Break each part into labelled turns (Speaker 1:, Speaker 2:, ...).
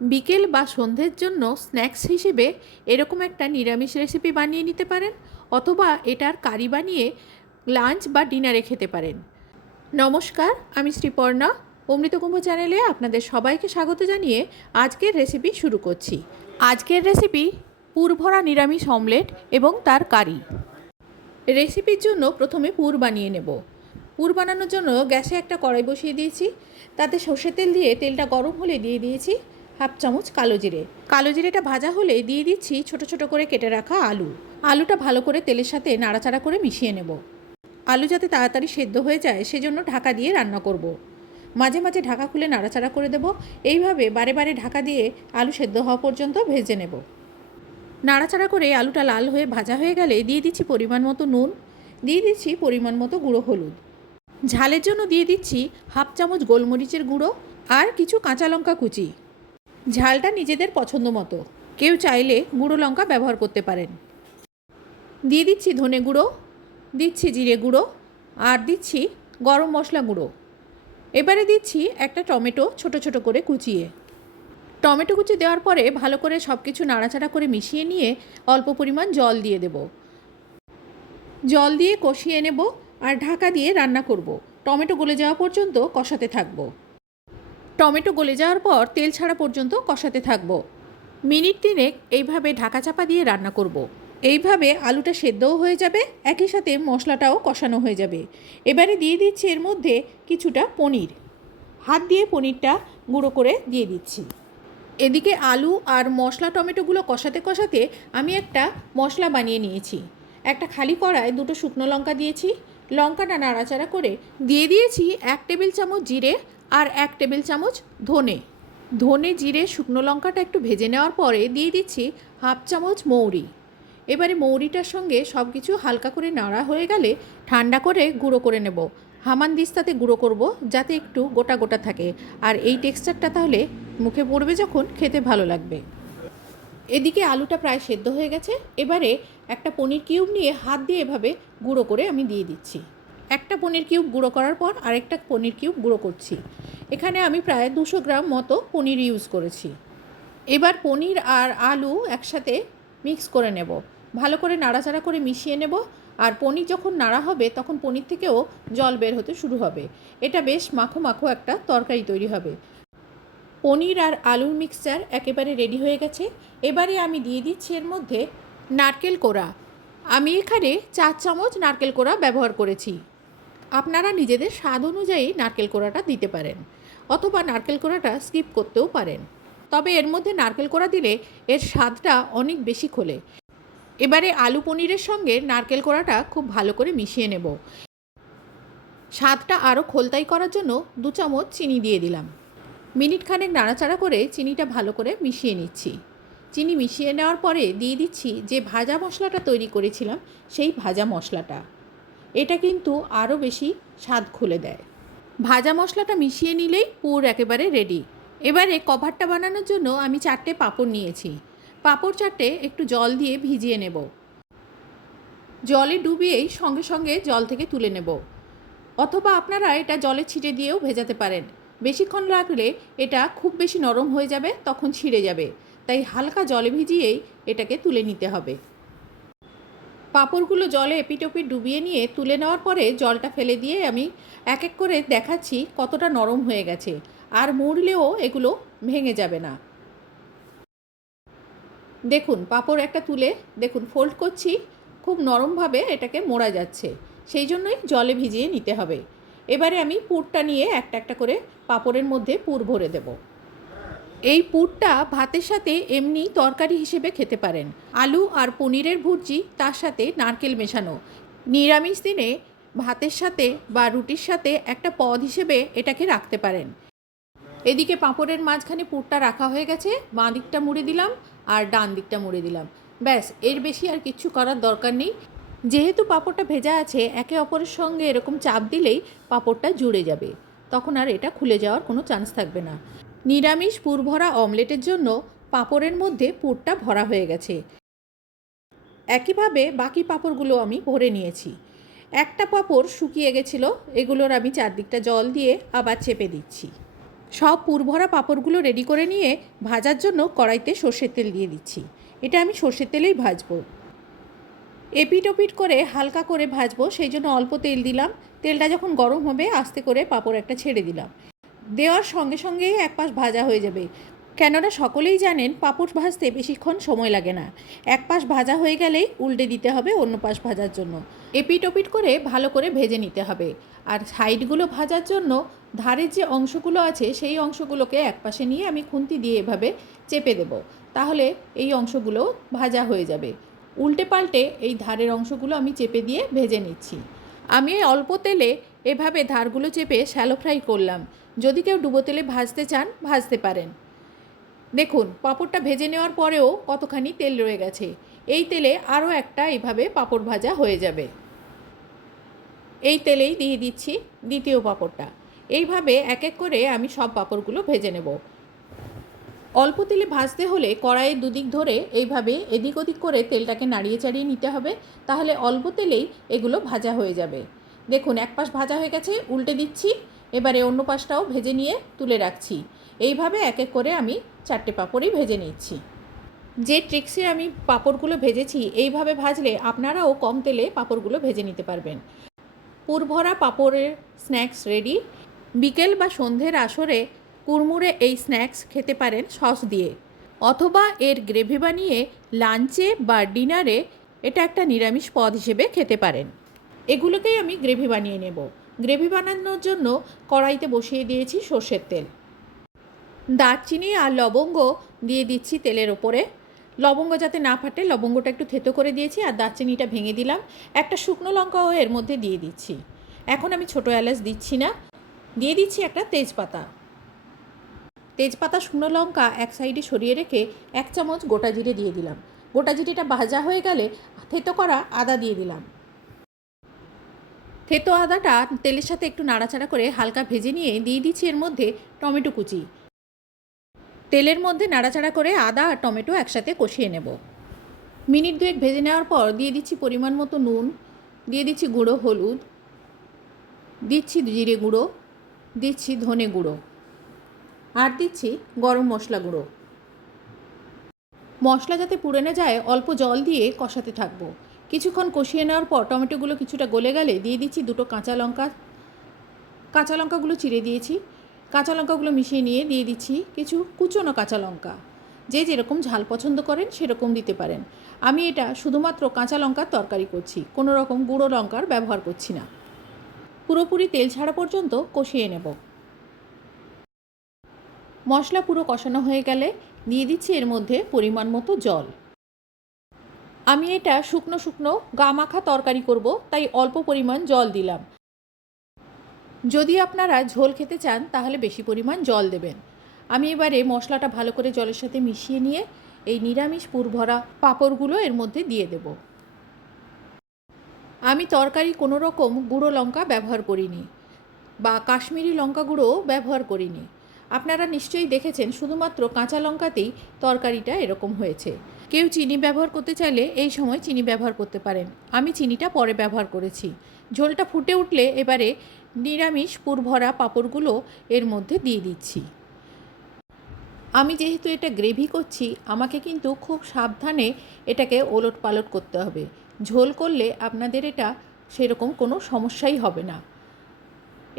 Speaker 1: বিকেল বা সন্ধ্যের জন্য স্ন্যাক্স হিসেবে এরকম একটা নিরামিষ রেসিপি বানিয়ে নিতে পারেন অথবা এটার কারি বানিয়ে লাঞ্চ বা ডিনারে খেতে পারেন। নমস্কার, আমি শ্রীপর্ণা। অমৃতকুম্ভ চ্যানেলে আপনাদের সবাইকে স্বাগত জানিয়ে আজকের রেসিপি শুরু করছি। আজকের রেসিপি পুরভরা নিরামিষ অমলেট এবং তার কারি। রেসিপির জন্য প্রথমে পুর বানিয়ে নেব। পুর বানানোর জন্য গ্যাসে একটা কড়াই বসিয়ে দিয়েছি। তাতে সর্ষের তেল দিয়ে তেলটা গরম হলে দিয়ে দিয়েছি। হাফ চামচ কালো জিরে। কালো জিরেটা ভাজা হলে দিয়ে দিচ্ছি ছোট ছোট করে কেটে রাখা আলু। আলুটা ভালো করে তেলের সাথে নাড়াচাড়া করে মিশিয়ে নেব। আলু যাতে তাড়াতাড়ি সেদ্ধ হয়ে যায় সেজন্য ঢাকা দিয়ে রান্না করব। মাঝে মাঝে ঢাকা খুলে নাড়াচাড়া করে দেব। এইভাবে বারে বারে ঢাকা দিয়ে আলু সেদ্ধ হওয়া পর্যন্ত ভেজে নেব। নাড়াচাড়া করে আলুটা লাল হয়ে ভাজা হয়ে গেলে দিয়ে দিচ্ছি পরিমাণ মতো নুন। দিয়ে দিচ্ছি পরিমাণ মতো গুঁড়ো হলুদ। ঝালের জন্য দিয়ে দিচ্ছি হাফ চামচ গোলমরিচের গুঁড়ো আর কিছু কাঁচা লঙ্কা কুচি। ঝালটা নিজেদের পছন্দ মতো। কেউ চাইলে গুঁড়ো লঙ্কা ব্যবহার করতে পারেন। দিয়ে দিচ্ছি ধনে গুঁড়ো, দিচ্ছি জিরে গুঁড়ো, আর দিচ্ছি গরম মশলা গুঁড়ো। এবারে দিচ্ছি একটা টমেটো ছোট ছোট করে কুচিয়ে। টমেটো কুচি দেওয়ার পরে ভালো করে সব কিছু নাড়াচাড়া করে মিশিয়ে নিয়ে অল্প পরিমাণ জল দিয়ে দেব। জল দিয়ে কষিয়ে নেব আর ঢাকা দিয়ে রান্না করব। টমেটো গলে যাওয়া পর্যন্ত কষাতে থাকব। টমেটো গলে যাওয়ার পর তেল ছাড়া পর্যন্ত কষাতে থাকব। মিনিট তিনেক এইভাবে ঢাকা চাপা দিয়ে রান্না করব। এইভাবে আলুটা সেদ্ধও হয়ে যাবে, একই সাথে মশলাটাও কষানো হয়ে যাবে। এবারে দিয়ে দিচ্ছি এর মধ্যে কিছুটা পনির। হাত দিয়ে পনিরটা গুঁড়ো করে দিয়ে দিচ্ছি। এদিকে আলু আর মশলা টমেটোগুলো কষাতে কষাতে আমি একটা মশলা বানিয়ে নিয়েছি। একটা খালি কড়ায় দুটো শুকনো লঙ্কা দিয়েছি লঙ্কাটা নাড়াচাড়া করে দিয়ে দিয়েছি এক টেবিল চামচ জিরে আর এক টেবিল চামচ ধনে। ধনে, জিরে, শুকনো লঙ্কাটা একটু ভেজে নেওয়ার পরে দিয়ে দিচ্ছি হাফ চামচ মৌরি। এবারে মৌরিটার সঙ্গে সব কিছু হালকা করে নাড়া হয়ে গেলে ঠান্ডা করে গুঁড়ো করে নেব। হামান দিস্তাতে গুঁড়ো করব যাতে একটু গোটা গোটা থাকে। আর এই টেক্সচারটা তাহলে মুখে পড়বে যখন খেতে ভালো লাগবে। এদিকে আলুটা প্রায় সেদ্ধ হয়ে গেছে। এবারে একটা পনির কিউব নিয়ে হাত দিয়ে এভাবে গুঁড়ো করে আমি দিয়ে দিচ্ছি। একটা পনির কিউব গুঁড়ো করার পর আরেকটা পনির কিউব গুঁড়ো করছি। এখানে আমি প্রায় দুশো গ্রাম মতো পনির ইউজ করেছি। এবার পনির আর আলু একসাথে মিক্স করে নেব। ভালো করে নাড়াচাড়া করে মিশিয়ে নেব। আর পনির যখন নাড়া হবে, তখন পনির থেকেও জল বের হতে শুরু হবে। এটা বেশ মাখো মাখো একটা তরকারি তৈরি হবে। পনির আর আলুর মিক্সচার একেবারে রেডি হয়ে গেছে। এবারে আমি দিয়ে দিচ্ছি এর মধ্যে নারকেল কোড়া। আমি এখানে চার চামচ নারকেল কোড়া ব্যবহার করেছি। আপনারা নিজেদের স্বাদ অনুযায়ী নারকেল কোড়াটা দিতে পারেন অথবা নারকেল কোড়াটা স্কিপ করতেও পারেন। তবে এর মধ্যে নারকেল কোড়া দিলে এর স্বাদটা অনেক বেশি খোলে। এবারে আলু পনিরের সঙ্গে নারকেল কোড়াটা খুব ভালো করে মিশিয়ে নেব। স্বাদটা আরও খোলতাই করার জন্য দু চামচ চিনি দিয়ে দিলাম। মিনিট খানেক নাড়াচাড়া করে চিনিটা ভালো করে মিশিয়ে নিচ্ছি। চিনি মিশিয়ে নেওয়ার পরে দিয়ে দিচ্ছি যে ভাজা মশলাটা তৈরি করেছিলাম, সেই ভাজা মশলাটা। এটা কিন্তু আরও বেশি স্বাদ খুলে দেয়। ভাজা মশলাটা মিশিয়ে নিলেই পুর একেবারে রেডি এবারে কভারটা বানানোর জন্য আমি চারটে পাঁপড় নিয়েছি। পাঁপড় চারটে একটু জল দিয়ে ভিজিয়ে নেব। জলে ডুবিয়েই সঙ্গে সঙ্গে জল থেকে তুলে নেব। অথবা আপনারা এটা জলে ছিটে দিয়েও ভেজাতে পারেন। বেশিক্ষণ রাখলে এটা খুব বেশি নরম হয়ে যাবে, তখন ছিঁড়ে যাবে। তাই হালকা জলে ভিজিয়েই এটাকে তুলে নিতে হবে। পাঁপড়গুলো জলে এপিটোপিট ডুবিয়ে নিয়ে তুলে নেওয়ার পরে জলটা ফেলে দিয়ে আমি এক এক করে দেখাচ্ছি কতটা নরম হয়ে গেছে। আর মুড়লেও এগুলো ভেঙে যাবে না। দেখুন, পাঁপড় একটা তুলে দেখুন, ফোল্ড করছি, খুব নরমভাবে এটাকে মোড়া যাচ্ছে। সেই জন্যই জলে ভিজিয়ে নিতে হবে। এবারে আমি পুরটা নিয়ে একটা একটা করে পাঁপড়ের মধ্যে পুর ভরে দেব। এই পুরটা ভাতের সাথে এমনি তরকারি হিসেবে খেতে পারেন। আলু আর পনিরের ভুর্জি তার সাথে নারকেল মেশানো। নিরামিষ দিনে ভাতের সাথে বা রুটির সাথে একটা পদ হিসেবে এটাকে রাখতে পারেন। এদিকে পাঁপড়ের মাঝখানে পুরটা রাখা হয়ে গেছে বাঁ দিকটা মুড়ে দিলাম আর ডান দিকটা মুড়ে দিলাম। ব্যাস, এর বেশি আর কিচ্ছু করার দরকার নেই। যেহেতু পাঁপড়টা ভেজা আছে, একে অপরের সঙ্গে এরকম চাপ দিলেই পাঁপড়টা জুড়ে যাবে। তখন আর এটা খুলে যাওয়ার কোনো চান্স থাকবে না। নিরামিষ পুর ভরা অমলেটের জন্য পাঁপড়ের মধ্যে পুরটা ভরা হয়ে গেছে। একইভাবে বাকি পাঁপড়গুলো আমি ভরে নিয়েছি। একটা পাঁপড় শুকিয়ে গেছিল, এগুলোর আমি চারদিকটা জল দিয়ে আবার চেপে দিচ্ছি। সব পুরভরা পাঁপড়গুলো রেডি করে নিয়ে ভাজার জন্য কড়াইতে সর্ষের তেল দিয়ে দিচ্ছি। এটা আমি সর্ষের তেলেই ভাজবো। এপিট ওপিট করে হালকা করে ভাজবো, সেই জন্য অল্প তেল দিলাম। তেলটা যখন গরম হবে, আস্তে করে পাঁপড় একটা ছেড়ে দিলাম। দেওয়ার সঙ্গে সঙ্গেই এক পাশ ভাজা হয়ে যাবে। কেননা সকলেই জানেন, পাঁপড় ভাজতে বেশিক্ষণ সময় লাগে না। এক পাশ ভাজা হয়ে গেলেই উল্টে দিতে হবে অন্য পাশ ভাজার জন্য। এপিট ওপিট করে ভালো করে ভেজে নিতে হবে। আর সাইডগুলো ভাজার জন্য ধারের যে অংশগুলো আছে, সেই অংশগুলোকে এক পাশে নিয়ে আমি খুন্তি দিয়ে এভাবে চেপে দেব। তাহলে এই অংশগুলো ভাজা হয়ে যাবে। উল্টে পাল্টে এই ধারের অংশগুলো আমি চেপে দিয়ে ভেজে নিচ্ছি। আমি অল্প তেলে এভাবে ধারগুলো চেপে শ্যালো ফ্রাই করলাম। যদি কেউ ডুবো তেলে ভাজতে চান, ভাজতে পারেন। দেখুন, পাঁপড়টা ভেজে নেওয়ার পরেও কতখানি তেল রয়ে গেছে। এই তেলে আরও একটা এইভাবে পাঁপড় ভাজা হয়ে যাবে। এই তেলেই দিয়ে দিচ্ছি দ্বিতীয় পাঁপড়টা। এইভাবে এক এক করে আমি সব পাঁপড়গুলো ভেজে নেব। অল্প তেলে ভাজতে হলে কড়াইয়ের দুদিক ধরে এইভাবে এদিক ওদিক করে তেলটাকে নাড়িয়ে চাড়িয়ে নিতে হবে, তাহলে অল্প তেলেই এগুলো ভাজা হয়ে যাবে। দেখুন, এক পাশ ভাজা হয়ে গেছে, উল্টে দিচ্ছি, এবারে অন্য পাশটাও ভেজে নিয়ে তুলে রাখছি। এইভাবে এক এক করে আমি চারটে পাঁপড়ই ভেজে নিচ্ছি। যে ট্রিক্সে আমি পাঁপড়গুলো ভেজেছি, এইভাবে ভাজলে আপনারাও কম তেলে পাঁপড়গুলো ভেজে নিতে পারবেন। পুরভরা পাঁপড়ের স্ন্যাক্স রেডি। বিকেল বা সন্ধ্যের আসরে কুড়মুড়ে এই স্ন্যাক্স খেতে পারেন সস দিয়ে। অথবা এর গ্রেভি বানিয়ে লাঞ্চে বা ডিনারে এটা একটা নিরামিষ পদ হিসেবে খেতে পারেন। এগুলোকেই আমি গ্রেভি বানিয়ে নেব। গ্রেভি বানানোর জন্য কড়াইতে বসিয়ে দিয়েছি সর্ষের তেল। দারচিনি আর লবঙ্গ দিয়ে দিচ্ছি তেলের ওপরে। লবঙ্গ যাতে না ফাটে, লবঙ্গটা একটু থেতো করে দিয়েছি আর দারচিনিটা ভেঙে দিলাম। একটা শুকনো লঙ্কাও এর মধ্যে দিয়ে দিচ্ছি। এখন আমি ছোটো এলাচ দিচ্ছি না। দিয়ে দিচ্ছি একটা তেজপাতা। তেজপাতা, শুকনো লঙ্কা এক সাইডে সরিয়ে রেখে এক চামচ গোটা জিরে দিয়ে দিলাম। গোটা জিরেটা ভাজা হয়ে গেলে থেতো করা আদা দিয়ে দিলাম। থেতো আদাটা তেলের সাথে একটু নাড়াচাড়া করে হালকা ভেজে নিয়ে দিয়ে দিচ্ছি এর মধ্যে টমেটো কুচি। তেলের মধ্যে নাড়াচাড়া করে আদা আর টমেটো একসাথে কষিয়ে নেব। মিনিট দুয়েক ভেজে নেওয়ার পর দিয়ে দিচ্ছি পরিমাণ মতো নুন, দিয়ে দিচ্ছি গুঁড়ো হলুদ, দিচ্ছি জিরে গুঁড়ো, দিচ্ছি ধনে গুঁড়ো। আর দিচ্ছি গরম মশলা গুঁড়ো। মশলা যাতে পুড়ে না যায়, অল্প জল দিয়ে কষাতে থাকব। কিছুক্ষণ কষিয়ে নেওয়ার পর টমেটোগুলো কিছুটা গলে গেলে দিয়ে দিচ্ছি দুটো কাঁচা লঙ্কা। কাঁচা লঙ্কাগুলো চিড়ে দিয়েছি। কাঁচা লঙ্কাগুলো মিশিয়ে নিয়ে দিয়ে দিচ্ছি কিছু কুচনো কাঁচা লঙ্কা। যে যেরকম ঝাল পছন্দ করেন, সেরকম দিতে পারেন। আমি এটা শুধুমাত্র কাঁচা লঙ্কার তরকারি করছি, কোনো রকম গুঁড়ো লঙ্কার ব্যবহার করছি না। পুরোপুরি তেল ছাড়া পর্যন্ত কষিয়ে নেব। মশলা পুরো কষানো হয়ে গেলে দিয়ে দিচ্ছি এর মধ্যে পরিমাণ মতো জল। আমি এটা শুকনো শুকনো গা মাখা তরকারি করব, তাই অল্প পরিমাণ জল দিলাম। যদি আপনারা ঝোল খেতে চান, তাহলে বেশি পরিমাণ জল দেবেন। আমি এবারে মশলাটা ভালো করে জলের সাথে মিশিয়ে নিয়ে এই নিরামিষ পুরভরা পাঁপড়গুলো এর মধ্যে দিয়ে দেব। আমি তরকারি কোনো রকম গুঁড়ো লঙ্কা ব্যবহার করিনি বা কাশ্মীরি লঙ্কা গুঁড়োও ব্যবহার করিনি। আপনারা নিশ্চয়ই দেখেছেন, শুধুমাত্র কাঁচা লঙ্কাতেই তরকারিটা এরকম হয়েছে। কেউ চিনি ব্যবহার করতে চাইলে এই সময় চিনি ব্যবহার করতে পারেন। আমি চিনিটা পরে ব্যবহার করেছি। ঝোলটা ফুটে উঠলে এবারে নিরামিষ পুরভরা পাঁপড়গুলো এর মধ্যে দিয়ে দিচ্ছি। আমি যেহেতু এটা গ্রেভি করছি, আমাকে কিন্তু খুব সাবধানে এটাকে ওলট পালট করতে হবে। ঝোল করলে আপনাদের এটা সেরকম কোনো সমস্যাই হবে না।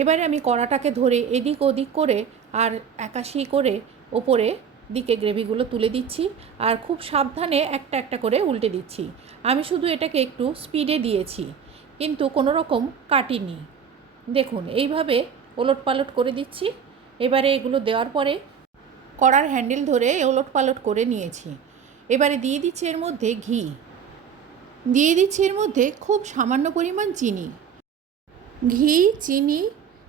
Speaker 1: এবারে আমি কড়াটাকে ধরে এদিক ওদিক করে আর একাশি করে ওপরে দিকে গ্রেভিগুলো তুলে দিচ্ছি আর খুব সাবধানে একটা একটা করে উল্টে দিচ্ছি। আমি শুধু এটাকে একটু স্পিডে দিয়েছি, কিন্তু কোনো রকম কাটিনি। দেখুন, এইভাবে ওলট পালট করে দিচ্ছি। এবারে এগুলো দেওয়ার পরে কড়ার হ্যান্ডেল ধরে ওলট পালট করে নিয়েছি। এবারে দিয়ে দিচ্ছি এর মধ্যে ঘি। দিয়ে দিচ্ছি এর মধ্যে খুব সামান্য পরিমাণ চিনি। ঘি, চিনি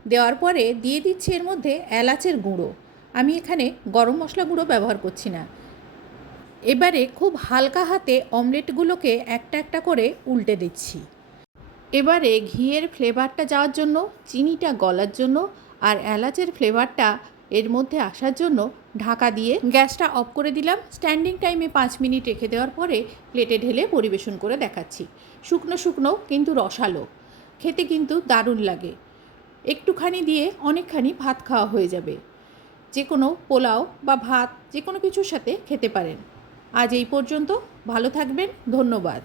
Speaker 1: দেওয়ার পরে দিয়ে দিচ্ছি এর মধ্যে এলাচের গুঁড়ো। আমি এখানে গরম মশলা গুঁড়ো ব্যবহার করছি না। এবারে খুব হালকা হাতে অমলেটগুলোকে একটা একটা করে উল্টে দিচ্ছি। এবারে ঘিয়ের ফ্লেভারটা যাওয়ার জন্য, চিনিটা গলার জন্য আর এলাচের ফ্লেভারটা এর মধ্যে আসার জন্য ঢাকা দিয়ে গ্যাসটা অফ করে দিলাম। স্ট্যান্ডিং টাইমে পাঁচ মিনিট রেখে দেওয়ার পরে প্লেটে ঢেলে পরিবেশন করে দেখাচ্ছি। শুকনো শুকনো কিন্তু রসালো। খেতে কিন্তু দারুণ লাগে। একটুখানি দিয়ে অনেকখানি ভাত খাওয়া হয়ে যাবে। যে কোনো পোলাও বা ভাত, যে কোনো কিছুর সাথে খেতে পারেন। আজ এই পর্যন্ত, ভালো থাকবেন, ধন্যবাদ।